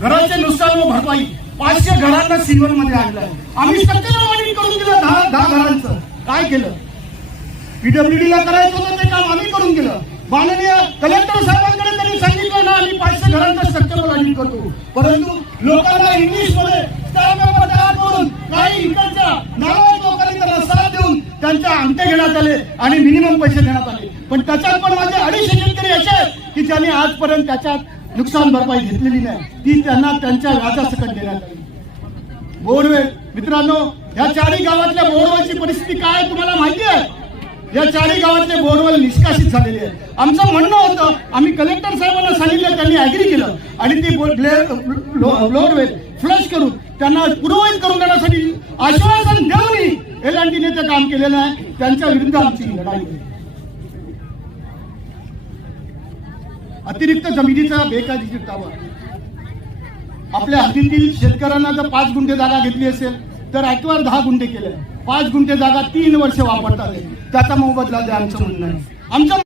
घराचे नुकसान व भरपाई 500 घरांना सिल्वर मध्ये आणलंय. आम्ही स्ट्रक्चरल ऑडिट करून दिलं 10 घरांचं. काय केलं? पीडब्ल्यूडी ला करायचं होतं ते काम आम्ही करून गेलं. माननीय कलेक्टर साहेबांकडे त्यांनी सांगितलं ना आम्ही 500 घरांचं स्ट्रक्चरल ऑडिट करतो, परंतु लोकांना इंग्लिश मध्ये स्टॅम्प पेपर तयार करून काही इकडच्या नावाच्या लोकांनी त्यांना साथ देऊन त्यांच्या अंगठे घेण्यात आले आणि मिनिमम पैसे देण्यात आले. पण त्याच्यात पण माझे 250 शेतकरी असे आहेत की ज्यांनी आजपर्यंत त्याच्यात नुकसान भरपाई घेतलेली नाही. ती त्यांना त्यांच्या व्याजासकट देण्यात आली. बोरवेल मित्रांनो, या 4 गावातल्या बोरवेलची परिस्थिती काय आहे तुम्हाला माहिती आहे? या 4 गावातले बोरवेल निष्कासित झालेले आहे. आमचं म्हणणं होतं, आम्ही कलेक्टर साहेबांना सांगितलं, त्यांनी ऍग्री केलं आणि ती बोरवेल फ्लश करून त्यांना पूर्ववत करून देण्यासाठी आश्वासन देऊनही एल&टीने ते काम केलेलं आहे. त्यांच्या विरुद्ध आमची लढाई आहे. अतिरिक्त जमिनीचा बेकायदेशीर ताबा आपल्या हद्दीतील शेतकऱ्यांना जर 5 गुंठे जागा घेतली असेल तर ऍक्टवर 10 गुंठे केले. 5 गुंठे जागा 3 वर्ष वापरतात, त्याचा मोबदला द्या आमचं म्हणणं आहे. आमचं